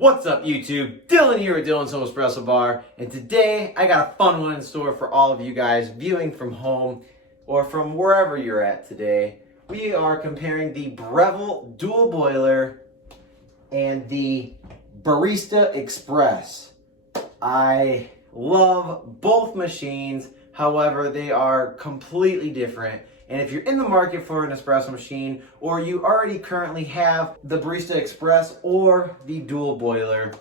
What's up YouTube? Dylan here with Dylan's Home Espresso Bar, and today I got a fun one in store for all of you guys viewing from home or from wherever you're at today. We are comparing the Breville dual boiler and the Barista Express. I love both machines, however they are completely different. And if you're in the market for an espresso machine, or you already currently have the Barista Express or the dual boiler,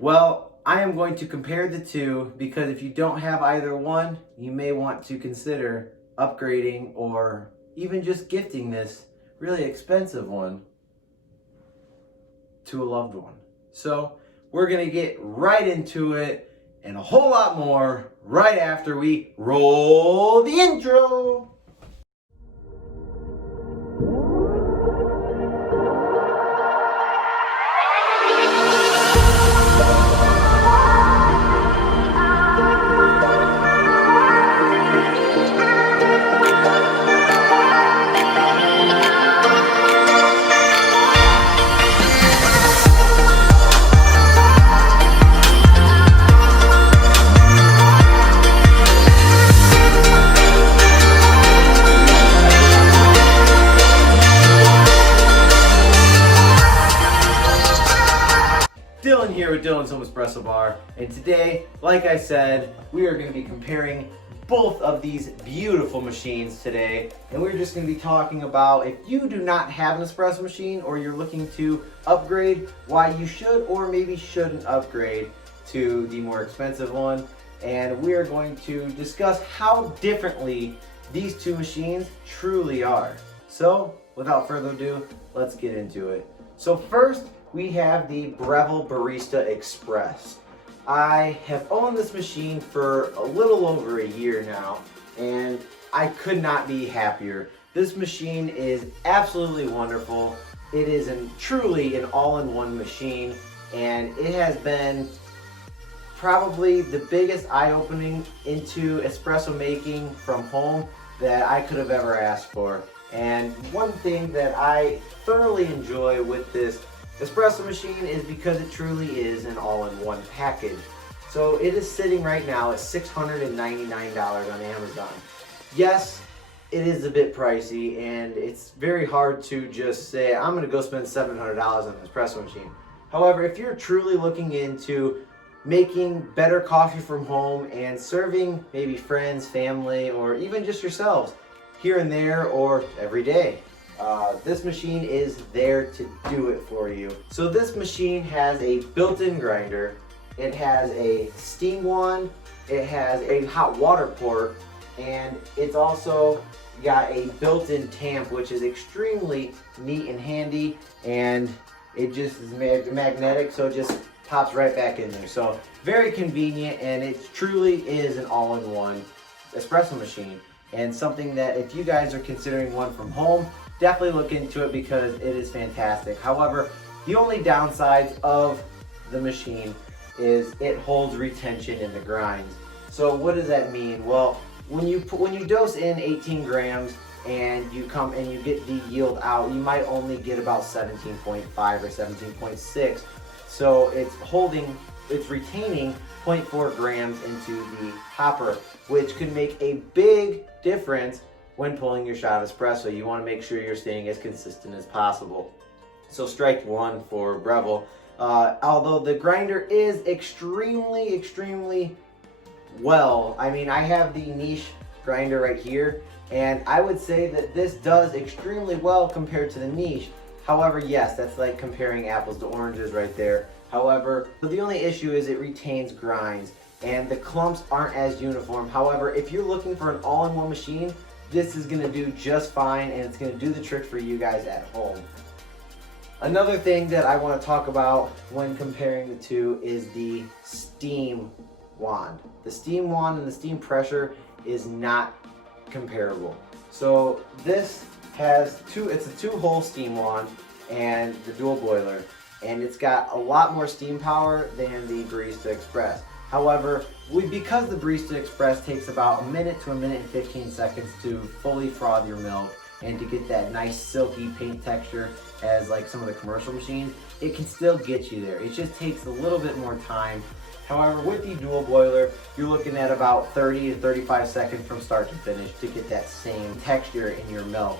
well, I am going to compare the two, because if you don't have either one, you may want to consider upgrading or even just gifting this really expensive one to a loved one. So we're gonna get right into it and a whole lot more right after we roll the intro. Dylan here with Dylan's Home Espresso Bar, and today, like I said, we are going to be comparing both of these beautiful machines today, and we're just going to be talking about if you do not have an espresso machine or you're looking to upgrade, why you should or maybe shouldn't upgrade to the more expensive one, and we are going to discuss how differently these two machines truly are. So, without further ado, let's get into it. So first, we have the Breville Barista Express. I have owned this machine for a little over a year now, and I could not be happier. This machine is absolutely wonderful. It is truly an all-in-one machine, and it has been probably the biggest eye-opening into espresso making from home that I could have ever asked for. And one thing that I thoroughly enjoy with this espresso machine is because it truly is an all-in-one package. So it is sitting right now at $699 on Amazon. Yes, it is a bit pricey, and it's very hard to just say, I'm gonna go spend $700 on an espresso machine. However, if you're truly looking into making better coffee from home and serving maybe friends, family, or even just yourselves here and there or every day, this machine is there to do it for you. So this machine has a built-in grinder, it has a steam wand, it has a hot water port, and it's also got a built-in tamp, which is extremely neat and handy, and it just is magnetic, so it just pops right back in there. So very convenient, and it truly is an all-in-one espresso machine, and something that if you guys are considering one from home, definitely look into it because it is fantastic. However, the only downsides of the machine is it holds retention in the grinds. So what does that mean? Well, when you dose in 18 grams and you come and you get the yield out, you might only get about 17.5 or 17.6. So it's retaining 0.4 grams into the hopper, which could make a big difference when pulling your shot espresso. You want to make sure you're staying as consistent as possible. So strike one for Breville. Although the grinder is extremely well. I mean, I have the niche grinder right here, and I would say that this does extremely well compared to the niche. However, yes, that's like comparing apples to oranges right there. However, the only issue is it retains grinds, and the clumps aren't as uniform. However, if you're looking for an all-in-one machine, this is gonna do just fine, and it's gonna do the trick for you guys at home. Another thing that I wanna talk about when comparing the two is the steam wand. The steam wand and the steam pressure is not comparable. So this has it's a two-hole steam wand and the dual boiler, and it's got a lot more steam power than the Barista Express. However, because the Barista Express takes about a minute to a minute and 15 seconds to fully froth your milk and to get that nice silky paint texture as like some of the commercial machines, it can still get you there. It just takes a little bit more time. However, with the dual boiler, you're looking at about 30 to 35 seconds from start to finish to get that same texture in your milk.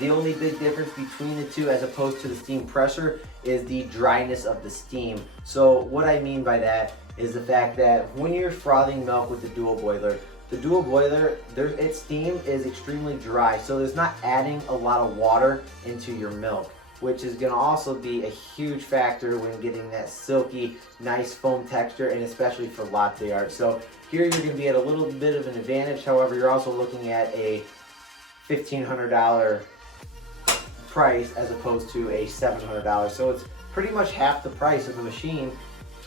The only big difference between the two as opposed to the steam pressure is the dryness of the steam. So what I mean by that is the fact that when you're frothing milk with the dual boiler, its steam is extremely dry, so there's not adding a lot of water into your milk, which is going to also be a huge factor when getting that silky, nice foam texture, and especially for latte art. So here you're going to be at a little bit of an advantage. However, you're also looking at a $1,500 price as opposed to a $700. So it's pretty much half the price of the machine.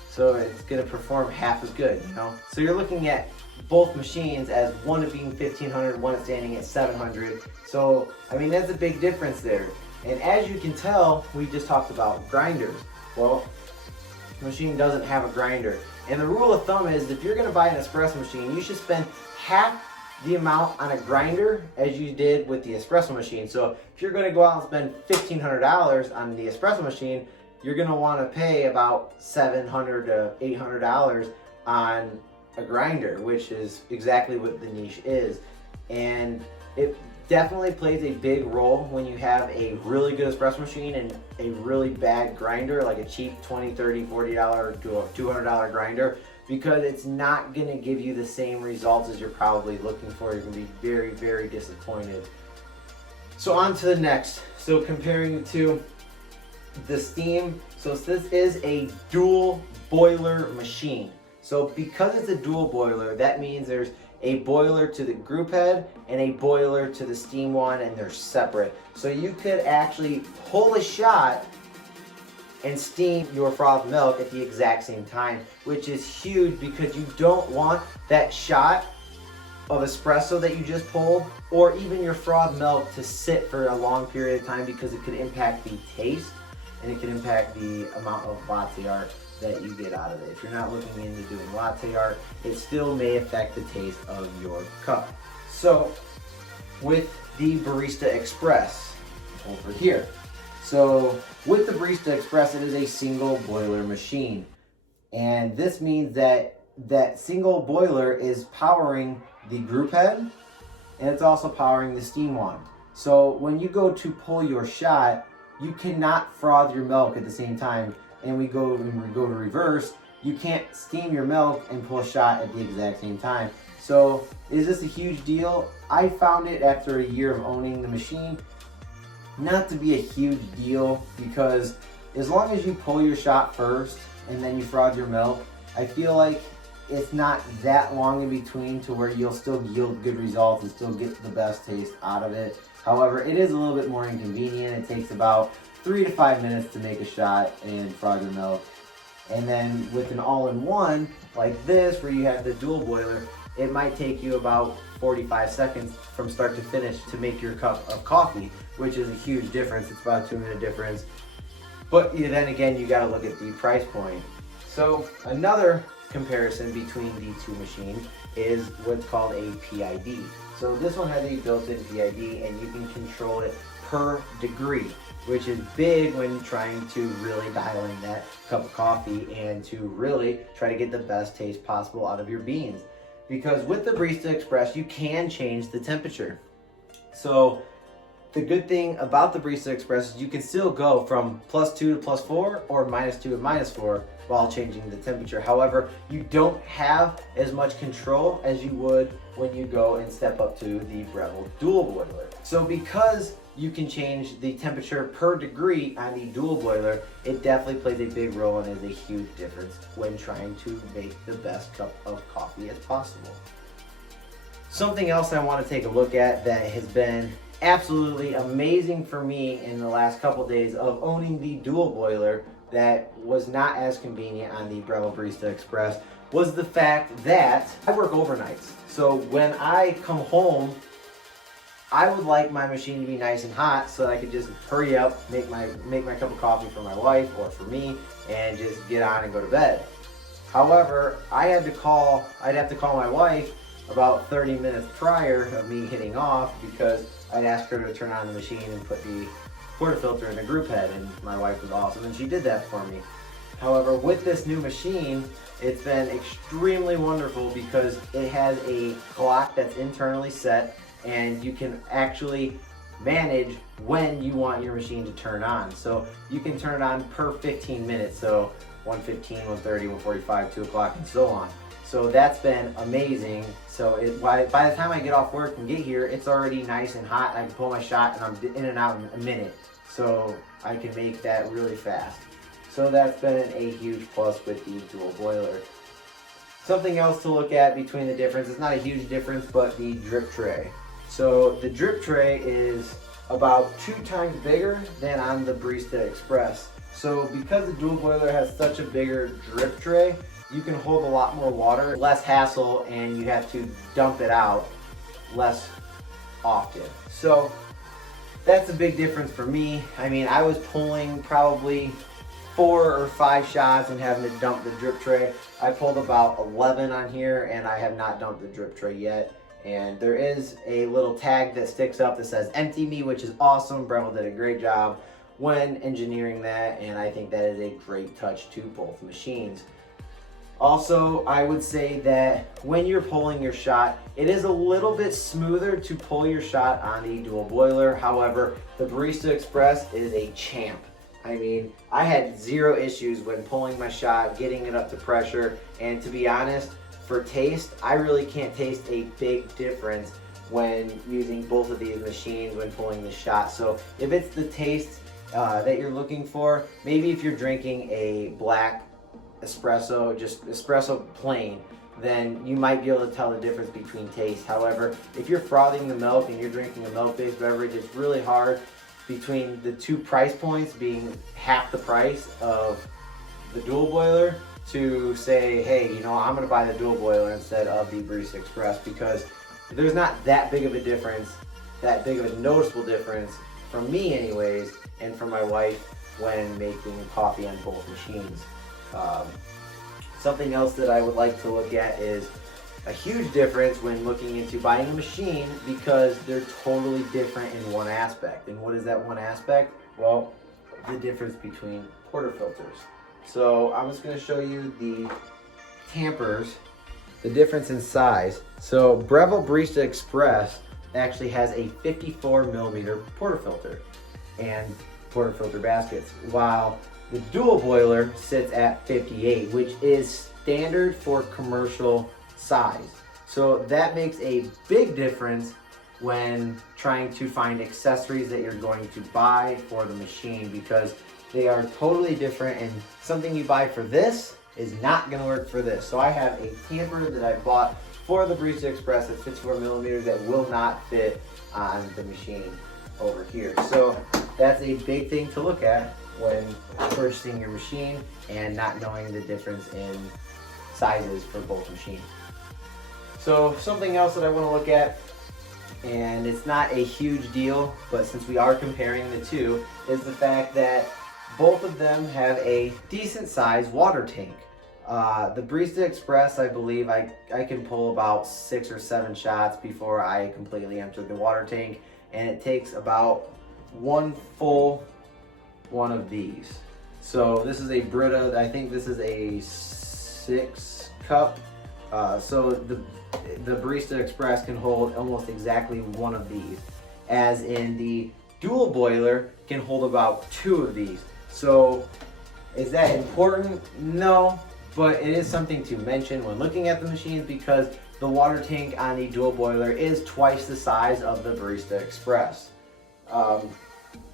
So it's going to perform half as good, you know. So you're looking at both machines as one of being $1,500, one standing at $700. So I mean, that's a big difference there. And as you can tell, we just talked about grinders. Well, the machine doesn't have a grinder. And the rule of thumb is if you're going to buy an espresso machine, you should spend half the amount on a grinder as you did with the espresso machine. So if you're going to go out and spend $1,500 on the espresso machine, you're going to want to pay about $700 to $800 on a grinder, which is exactly what the niche is. And it definitely plays a big role when you have a really good espresso machine and a really bad grinder, like a cheap $20, $30, $40 to a $200 grinder, because it's not going to give you the same results as you're probably looking for. You're going to be very, very disappointed. So on to the next. So comparing to the steam, so this is a dual boiler machine. So because it's a dual boiler, that means there's a boiler to the group head and a boiler to the steam one, and they're separate. So you could actually pull a shot and steam your frothed milk at the exact same time, which is huge because you don't want that shot of espresso that you just pulled or even your frothed milk to sit for a long period of time, because it could impact the taste and it can impact the amount of latte art that you get out of it. If you're not looking into doing latte art, it still may affect the taste of your cup. So with the Barista Express over here, so with the Barista Express, it is a single boiler machine. And this means that that single boiler is powering the group head and it's also powering the steam one. So when you go to pull your shot, you cannot froth your milk at the same time. And we go to reverse, you can't steam your milk and pull a shot at the exact same time. So is this a huge deal? I found it after a year of owning the machine not to be a huge deal, because as long as you pull your shot first and then you froth your milk, I feel like it's not that long in between to where you'll still yield good results and still get the best taste out of it. However, it is a little bit more inconvenient. It takes about 3 to 5 minutes to make a shot and froth your milk. And then with an all-in-one like this, where you have the dual boiler, it might take you about 45 seconds from start to finish to make your cup of coffee, which is a huge difference. It's about a 2-minute difference. But then again, you gotta look at the price point. So another comparison between the two machines is what's called a PID. So this one has a built-in PID and you can control it per degree, which is big when trying to really dial in that cup of coffee and to really try to get the best taste possible out of your beans. Because with the Barista Express, you can change the temperature. So the good thing about the Barista Express is you can still go from +2 to +4 or -2 to -4 while changing the temperature. However, you don't have as much control as you would when you go and step up to the Breville dual boiler. So because you can change the temperature per degree on the dual boiler, it definitely plays a big role and is a huge difference when trying to make the best cup of coffee as possible. Something else I want to take a look at that has been absolutely amazing for me in the last couple days of owning the dual boiler that was not as convenient on the Breville Barista Express was the fact that I work overnights. So when I come home, I would like my machine to be nice and hot so that I could just hurry up, make my cup of coffee for my wife or for me, and just get on and go to bed. However, I'd have to call my wife about 30 minutes prior of me hitting off, because I'd ask her to turn on the machine and put the portafilter and a group head, and my wife was awesome and she did that for me. However, with this new machine, it's been extremely wonderful because it has a clock that's internally set, and you can actually manage when you want your machine to turn on. So you can turn it on per 15 minutes, so 1:15, 1:30, 1:45, 2 o'clock, and so on. So that's been amazing. So by the time I get off work and get here, it's already nice and hot. I can pull my shot and I'm in and out in a minute. So I can make that really fast. So that's been a huge plus with the dual boiler. Something else to look at between the difference, it's not a huge difference, but the drip tray. So the drip tray is about 2 times bigger than on the Barista Express. So because the dual boiler has such a bigger drip tray, you can hold a lot more water, less hassle, and you have to dump it out less often. So that's a big difference for me. I mean, I was pulling probably 4 or 5 shots and having to dump the drip tray. I pulled about 11 on here and I have not dumped the drip tray yet. And there is a little tag that sticks up that says empty me, which is awesome. Breville did a great job when engineering that, and I think that is a great touch to both machines. Also, I would say that when you're pulling your shot, it is a little bit smoother to pull your shot on the dual boiler. However, the Barista Express is a champ. I mean, I had 0 issues when pulling my shot, getting it up to pressure, and to be honest, for taste, I really can't taste a big difference when using both of these machines when pulling the shot. So if it's the taste that you're looking for, maybe if you're drinking a black espresso, just espresso plain, then you might be able to tell the difference between taste. However, if you're frothing the milk and you're drinking a milk-based beverage, it's really hard between the 2 price points being half the price of the dual boiler to say, hey, you know, I'm gonna buy the dual boiler instead of the Barista Express, because there's not that big of a difference, that big of a noticeable difference from me anyways, and from my wife when making coffee on both machines. Something else that I would like to look at is a huge difference when looking into buying a machine, because they're totally different in one aspect. And what is that one aspect? Well, the difference between portafilters. So I'm just going to show you the tampers, the difference in size. So Breville Barista Express actually has a 54 millimeter portafilter and portafilter baskets, while the dual boiler sits at 58, which is standard for commercial size. So that makes a big difference when trying to find accessories that you're going to buy for the machine, because they are totally different, and something you buy for this is not going to work for this. So I have a tamper that I bought for the Barista Express at 54 millimeters that will not fit on the machine over here. So that's a big thing to look at when purchasing your machine and not knowing the difference in sizes for both machines. So something else that I want to look at, and it's not a huge deal, but since we are comparing the two, is the fact that both of them have a decent sized water tank. The Barista Express, I believe I can pull about 6 or 7 shots before I completely empty the water tank, and it takes about 1 full one of these. So this is a Brita, I think this is a 6 cup. So the Barista Express can hold almost exactly 1 of these, as in the dual boiler can hold about 2 of these. So is that important? No, but it is something to mention when looking at the machines, because the water tank on the dual boiler is twice the size of the Barista Express.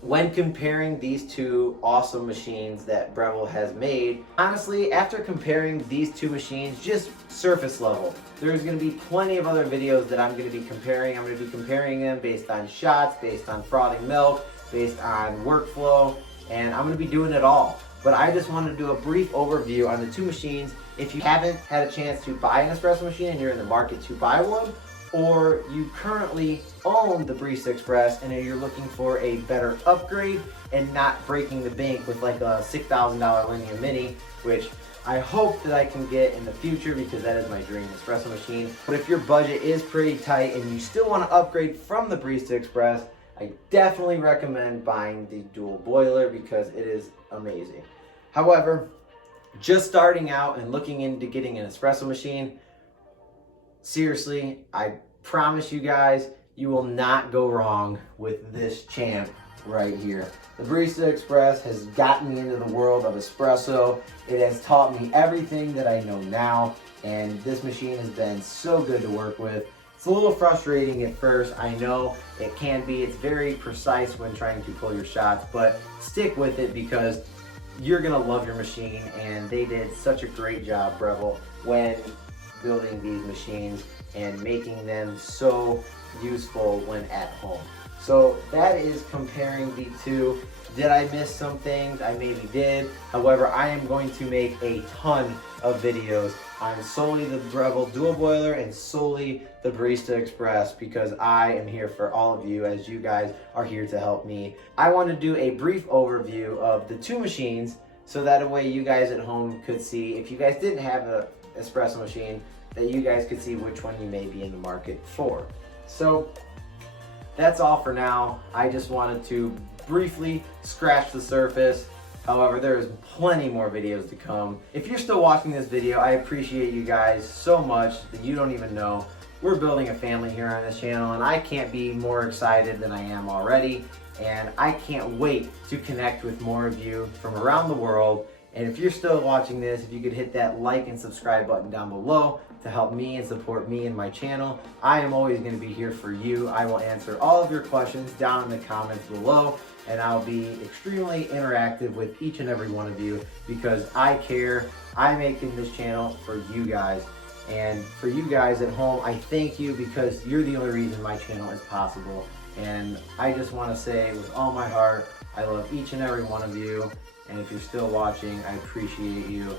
When comparing these two awesome machines that Breville has made, honestly, after comparing these two machines, just surface level, there's going to be plenty of other videos that I'm going to be comparing. I'm going to be comparing them based on shots, based on frothing milk, based on workflow, and I'm going to be doing it all. But I just wanted to do a brief overview on the two machines. If you haven't had a chance to buy an espresso machine and you're in the market to buy one, or you currently own the Barista Express and you're looking for a better upgrade and not breaking the bank with like a $6,000 Linear Mini, which I hope that I can get in the future because that is my dream espresso machine. But if your budget is pretty tight and you still want to upgrade from the Barista Express, I definitely recommend buying the dual boiler because it is amazing. However, just starting out and looking into getting an espresso machine, seriously, I promise you guys, you will not go wrong with this champ right here. The Barista Express has gotten me into the world of espresso. It has taught me everything that I know now, and this machine has been so good to work with. It's a little frustrating at first, I know it can be. It's very precise when trying to pull your shots, but stick with it because you're gonna love your machine, and they did such a great job, Breville, when building these machines and making them so useful when at home. So that is comparing the two. Did I miss some things? I maybe did. However, I am going to make a ton of videos on solely the Breville dual boiler and solely the Barista Express because I am here for all of you as you guys are here to help me. I want to do a brief overview of the two machines so that way you guys at home could see, if you guys didn't have an espresso machine, that you guys could see which one you may be in the market for. So that's all for now. I just wanted to briefly scratch the surface. However, there is plenty more videos to come. If you're still watching this video, I appreciate you guys so much that you don't even know. We're building a family here on this channel, and I can't be more excited than I am already. And I can't wait to connect with more of you from around the world. And if you're still watching this, if you could hit that like and subscribe button down below to help me and support me and my channel. I am always going to be here for you. I will answer all of your questions down in the comments below, and I'll be extremely interactive with each and every one of you because I care. I'm making this channel for you guys. And for you guys at home, I thank you because you're the only reason my channel is possible. And I just want to say with all my heart, I love each and every one of you. And if you're still watching, I appreciate you.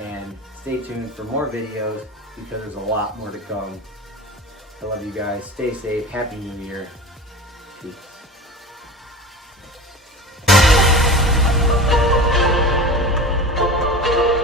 And stay tuned for more videos because there's a lot more to come. I love you guys. Stay safe. Happy New Year. Peace.